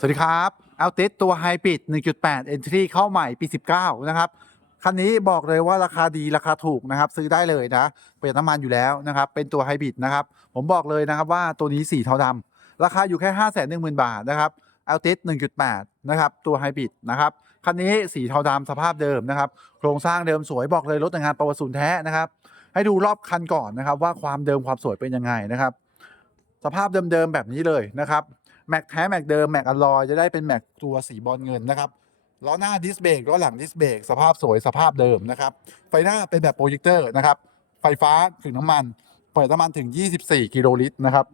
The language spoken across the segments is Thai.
สวัสดีครับอัลติสตัวไฮบริด1.8 Entry เข้าใหม่ปี 19 นะครับ คันนี้บอกเลยว่าราคาดีราคาถูกนะครับ ซื้อได้เลยนะประหยัดน้ำมันอยู่แล้วนะครับ เป็นตัวไฮบริดนะครับ ผมบอกเลยนะครับว่าตัวนี้สีเทาดำราคาอยู่แค่ 5 1 0 0 0 0 บาทนะครับอัลติส1.8 นะครับ ตัวไฮบริดนะครับ คันนี้สีเทาดำสภาพเดิมนะครับ โครงสร้างเดิมสวยบอกเลยรถแต่งงานประวัติศูนย์แท้นะครับ ให้ดูรอบคันก่อนนะครับว่าความเดิมความสวยเป็นยังไงนะครับสภาพเดิมๆแบบนี้เลยนะครับ แม็กแท้แม็กเดิมแม็กอลลอยจะได้เป็นแม็กตัวสีบอลเงินนะครับล้อหน้าดิสเบรกล้อหลังดิสเบรกสภาพสวยสภาพเดิมนะครับ ไฟหน้าเป็นแบบโปรเจคเตอร์นะครับ ไฟฟ้าถึงน้ำมัน เปิดน้ำมันถึง 24 กิโลลิตรนะครับ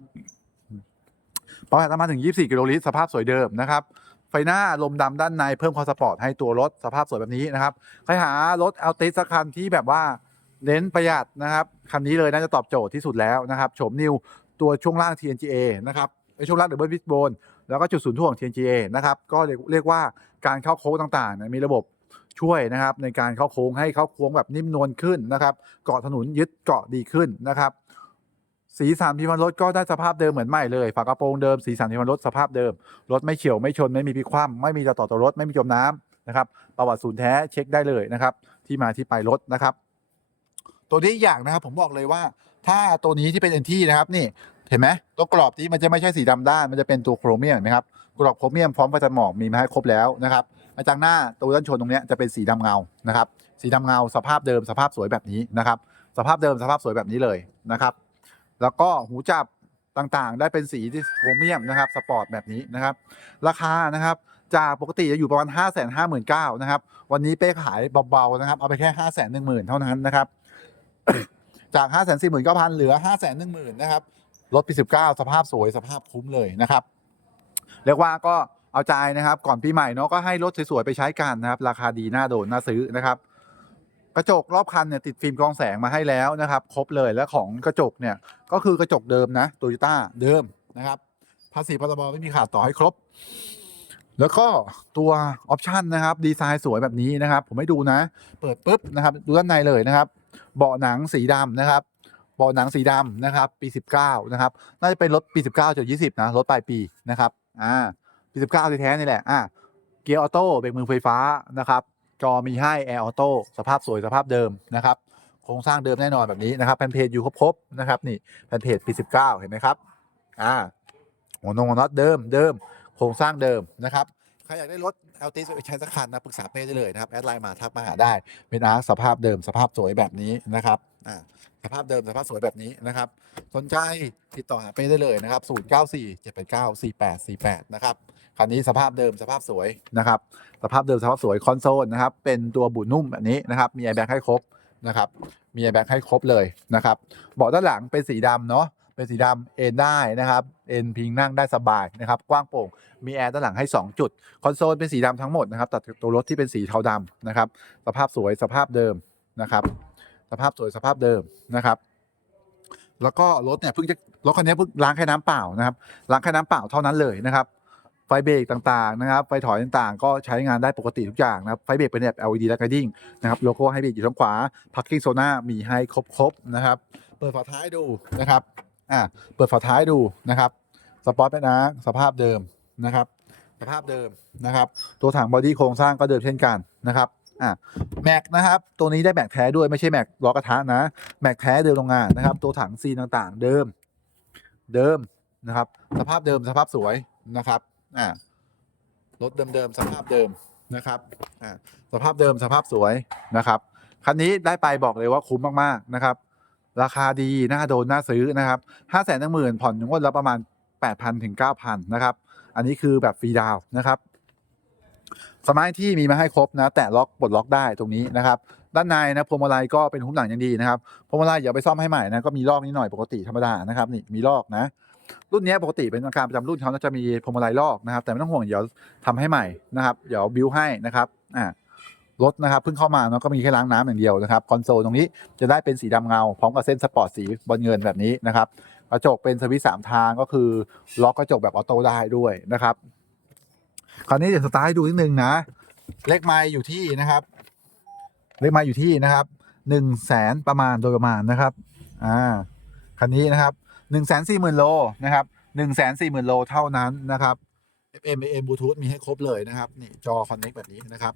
เปิดน้ำมันถึง 24 กิโลลิตรสภาพสวยเดิมนะครับ ไฟหน้าลมดำด้านในเพิ่มความสปอร์ตให้ตัวรถสภาพสวยแบบนี้นะครับใครหารถเอลติสสักคันที่แบบว่าเน้นประหยัดนะครับคันนี้เลยน่าจะตอบโจทย์ที่สุดแล้วนะครับโฉมนิวตัวช่วงล่าง TNGA นะครับ ไอ้ช่วงล่างดับเบิลพิสโบนแล้วก็จุดศูนย์ถ่วง TNGA นะครับก็เรียกว่าการเข้าโค้งต่างๆ มีระบบช่วยนะครับในการเข้าโค้งให้เข้าโค้งแบบนิ่มนวลขึ้นนะครับเกาะถนนยึดเกาะดีขึ้นนะครับสีสันพิมันรถก็ได้สภาพเดิมเหมือนใหม่เลยฝากระโปรงเดิมสีสันพิมันรถสภาพเดิม รถไม่เฉียวไม่ชนไม่มีพิคว่ำไม่มีจะต่อต่อรถไม่มีจมน้ำนะครับประวัติศูนย์แท้เช็คได้เลยนะครับ ที่มาที่ไปรถนะครับ ตัวนี้อย่างนะครับผมบอกเลยว่า ถ้าตัวนี้ที่เป็นเอ็นที่นะครับนี่ เห็นไหมตัวกรอบนี้มันจะไม่ใช่สีดำด้านมันจะเป็นตัวโครเมียมนะครับกรอบโครเมียมพร้อมไฟจันหมอกมีมาให้ครบแล้วนะครับมาจากหน้าตัวด้านชนตรงนี้จะเป็นสีดำเงานะครับ สีดำเงาสภาพเดิมสภาพสวยแบบนี้นะครับ สภาพเดิมสภาพสวยแบบนี้เลยนะครับ แล้วก็หูจับต่างๆ ได้เป็นสีที่โครเมียมนะครับสปอร์ตแบบนี้นะครับ ราคานะครับจากปกติจะอยู่ประมาณ 5 5 9 0 0 0นะครับ วันนี้เป้ขายเบาๆนะครับ เอาไปแค่ 5 1 0 0 0 0 เท่านั้นนะครับ จาก 5 4 9 0 0 0เหลือ 5 1 0 0 0 0นะครับ รถปี 19 สภาพสวยสภาพคุ้มเลยนะครับ เรียกว่าก็เอาใจนะครับ ก่อนปีใหม่เนาะก็ให้รถสวยๆไปใช้กันนะครับ ราคาดีน่าโดนน่าซื้อนะครับ กระจกรอบคันเนี่ยติดฟิล์มกรองแสงมาให้แล้วนะครับ ครบเลยและของกระจกเนี่ยก็คือกระจกเดิมนะโตโยต้าเดิมนะครับภาษีพรบไม่มีขาดต่อให้ครบ แล้วก็ตัวออปชันนะครับดีไซน์สวยแบบนี้นะครับ ผมให้ดูนะ เปิดปุ๊บนะครับ ดูด้านในเลยนะครับ เบาะหนังสีดำนะครับ เบาะหนังสีดำนะครับ ปี 19 นะครับ น่าจะเป็นรถปี 19จะ20 นะ รถปลายปีนะครับ อ่า ปี 19แท้ๆนี่แหละ อ่า เกียร์ออโต้ เบรกมือไฟฟ้านะครับ จอมีให้แอร์ออโต้ สภาพสวยสภาพเดิมนะครับ โครงสร้างเดิมแน่นอนแบบนี้นะครับ แผ่นเพจอยู่ครบๆนะครับ นี่ แผ่นเพจปี 19 เห็นไหมครับ อ่าหัวนงหัวน็อตเดิมเดิม โครงสร้างเดิมนะครับ ใครอยากได้รถ l t ไปใช้สักคันนะปรึกษาเป้ได้เลยนะครับแอดไลน์มาทักมาหาได้เป็นอาสภาพเดิมสภาพสวยแบบนี้นะครับอ่าสภาพเดิมสภาพสวยแบบนี้นะครับ สนใจติดต่อหาเป้ได้เลยนะครับ 0 9 4 7 8 9 4 8 4 8 นะครับคันนี้สภาพเดิมสภาพสวยนะครับ สภาพเดิมสภาพสวยคอนโซลนะครับ เป็นตัวบุนุ่มแบบนี้นะครับ มีแอแบ็กให้ครบนะครับ มีแอแบ็กให้ครบเลยนะครับเบาะด้านหลังเป็นสีดำเนาะ เป็นสีดำเอนได้นะครับเอนพิงนั่งได้สบายนะครับกว้างโปร่งมีแอร์ด้านหลังให้ 2 จุด คอนโซลเป็นสีดำทั้งหมดนะครับแต่ตัวรถที่เป็นสีเทาดำนะครับสภาพสวยสภาพเดิมนะครับสภาพสวยสภาพเดิมนะครับ แล้วก็รถเนี่ยเพิ่งจะรถคันนี้เพิ่งล้างแค่น้ำเปล่านะครับล้างแค่น้ำเปล่าเท่านั้นเลยนะครับไฟเบรกต่างๆนะครับไฟถอยต่างๆ ก็ใช้งานได้ปกติทุกอย่างนะครับไฟเบรกเป็นแบบ LED และ guiding นะครับโลโก้ให้เบรกอยู่ทางขวา parking zona มีให้ครบๆนะครับ เปิดฝาท้ายดูนะครับ อ่าเปิดฝาท้ายดูนะครับสปอร์ตเป็นอาร์สภาพเดิมนะครับสภาพเดิมนะครับ ตัวถังบอดี้โครงสร้างก็เดิมเช่นกันนะครับอ่าแม็กนะครับ ตัวนี้ได้แม็กแท้ด้วยไม่ใช่แม็กล้อกระทะนะ แม็กแท้เดิมโรงงานนะครับ ตัวถังซีนต่างๆ เดิมเดิมนะครับ สภาพเดิมสภาพสวยนะครับอ่ารถเดิมๆสภาพเดิมนะครับอ่าสภาพเดิมสภาพสวยนะครับคันนี้ได้ไปบอกเลยว่าคุ้มมากๆนะครับ ราคาดีน่าโดนน่าซื้อนะครับห้าแสนหนึ่งหมื่นผ่อนงวดละประมาณแปดพันถึงเก้าพันนะครับอันนี้คือแบบฟรีดาวนะครับสมาร์ทที่มีมาให้ครบนะ แตะล็อกปลดล็อกได้ตรงนี้นะครับ ด้านในนะพวงมาลัยก็เป็นหุ้มหนังอย่างดีนะครับพวงมาลัยอย่าไปซ่อมให้ใหม่นะก็มีลอกนิดหน่อยปกติธรรมดานะครับนี่มีลอกนะ รุ่นนี้ปกติเป็นอาการประจำรุ่นเขาจะมีพวงมาลัยลอกนะครับ แต่ไม่ต้องห่วงเดี๋ยวทำให้ใหม่นะครับ เดี๋ยวบิวให้นะครับอ่า รถนะครับเพิ่งเข้ามาเนาะก็มีแค่ล้างน้ำอย่างเดียวนะครับคอนโซลตรงนี้จะได้เป็นสีดำเงา พร้อมกับเส้นสปอร์ตสีบอลเงินแบบนี้นะครับกระจกเป็นสวิตช์สามทางก็คือล็อกกระจกแบบออโต้ได้ด้วยนะครับคราวนี้เดี๋ยวสตาร์ทให้ดูนิดนึงนะ เลขไมล์อยู่ที่นะครับ เลขไมล์อยู่ที่นะครับหนึ่งแสนประมาณโดยประมาณนะครับอ่าคันนี้นะครับหนึ่งแสนสี่หมื่นโลนะครับหนึ่งแสนสี่หมื่นโลเท่านั้นนะครับ FM AM Bluetooth มีให้ครบเลยนะครับนี่จอ Connect แบบนี้นะครับ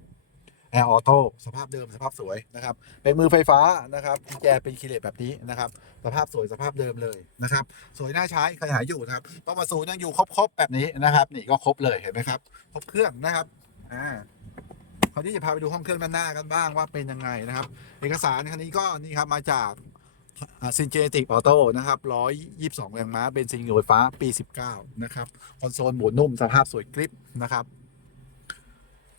แอร์ออโต้สภาพเดิมสภาพสวยนะครับ เป็นมือไฟฟ้านะครับกุญแจเป็นคีเลสแบบนี้นะครับ สภาพสวยสภาพเดิมเลยนะครับ สวยน่าใช้ใครหาอยู่นะครับป้ามาสูยังอยู่ครบๆแบบนี้นะครับ นี่ก็ครบเลยเห็นไหมครับ ครบเครื่องนะครับอ่าคราวนี้จะพาไปดูห้องเครื่องด้านหน้ากันบ้างว่าเป็นยังไงนะครับ เอกสารคันนี้ก็นี่ครับมาจากซินเจติกออโต้นะครับ122 แรงม้าเบนซินหรือไฟฟ้าปี 19 นะครับ คอนโซลหมุนนุ่มสภาพสวยกริปนะครับ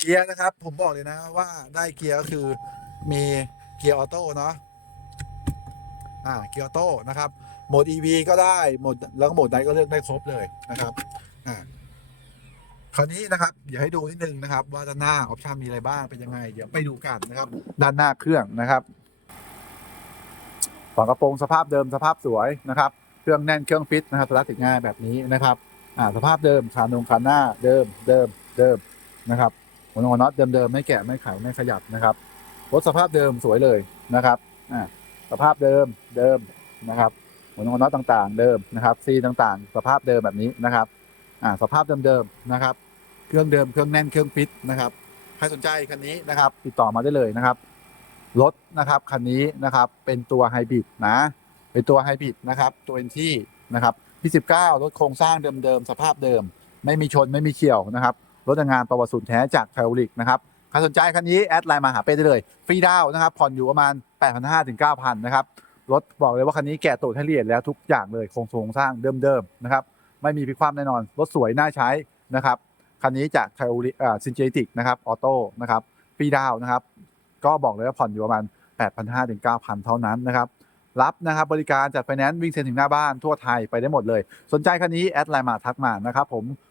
เกียร์นะครับ ผมบอกเลยนะว่าได้เกียร์ก็คือมีเกียร์ออโต้เนาะอ่าเกียร์ออโต้นะครับโหมด EV ก็ได้โหมดแล้วก็โหมดใดก็เลือกได้ครบเลยนะครับอ่าคราวนี้นะครับเดี๋ยวให้ดูนิดนึงนะครับ ว่าด้านหน้าออปชันมีอะไรบ้างเป็นยังไง เดี๋ยวไปดูกันนะครับ ด้านหน้าเครื่องนะครับฝากระโปรงสภาพเดิมสภาพสวยนะครับ เครื่องแน่นเครื่องฟิตนะครับสตาร์ทติดง่ายแบบนี้นะครับอ่าสภาพเดิมคานงคานหน้าเดิมเดิมเดิมนะครับ หัวน็อตน็อตเดิมเดิมไม่แกะไม่ไขไม่ขยับนะครับรถสภาพเดิมสวยเลยนะครับอ่าสภาพเดิมเดิมนะครับหัวน็อตน็อตต่างๆ เดิมนะครับซีต่างๆ สภาพเดิมแบบนี้นะครับอ่าสภาพเดิมๆนะครับ เครื่องเดิมเครื่องแน่นเครื่องฟิตนะครับใครสนใจคันนี้นะครับติดต่อมาได้เลยนะครับรถนะครับคันนี้นะครับเป็นตัวไฮบริดนะเป็นตัวไฮบริดนะครับตัวเอ็นที่นะครับพี่19รถโครงสร้างเดิมๆสภาพเดิม ไม่มีชนไม่มีเฉี่ยวนะครับ รถงงานประวัติสูตรแท้จากไทโอลิกนะครับใครสนใจคันนี้แอดไลน์มาหาเป้ได้เลยฟรีดาวนะครับผ่อนอยู่ประมาณ 8,500ถึง9,000นะครับรถบอกเลยว่าคันนี้แกะตูดให้ละเอียดแล้วทุกอย่างเลยโครงโครงสร้างเดิมๆนะครับไม่มีพิกคว่ำแน่นอนรถสวยน่าใช้นะครับคันนี้จากไทโอลิกซินเจติกนะครับออโต้นะครับฟรีดาวน์นะครับก็บอกเลยว่าผ่อนอยู่ประมาณ 8,500ถึง9,000 เท่านั้นนะครับรับนะครับบริการจัดไฟแนนซ์วิ่งเซ็นถึงหน้าบ้านทั่วไทยไปได้หมดเลย สนใจคันนี้แอดไลน์มาทักมานะครับผม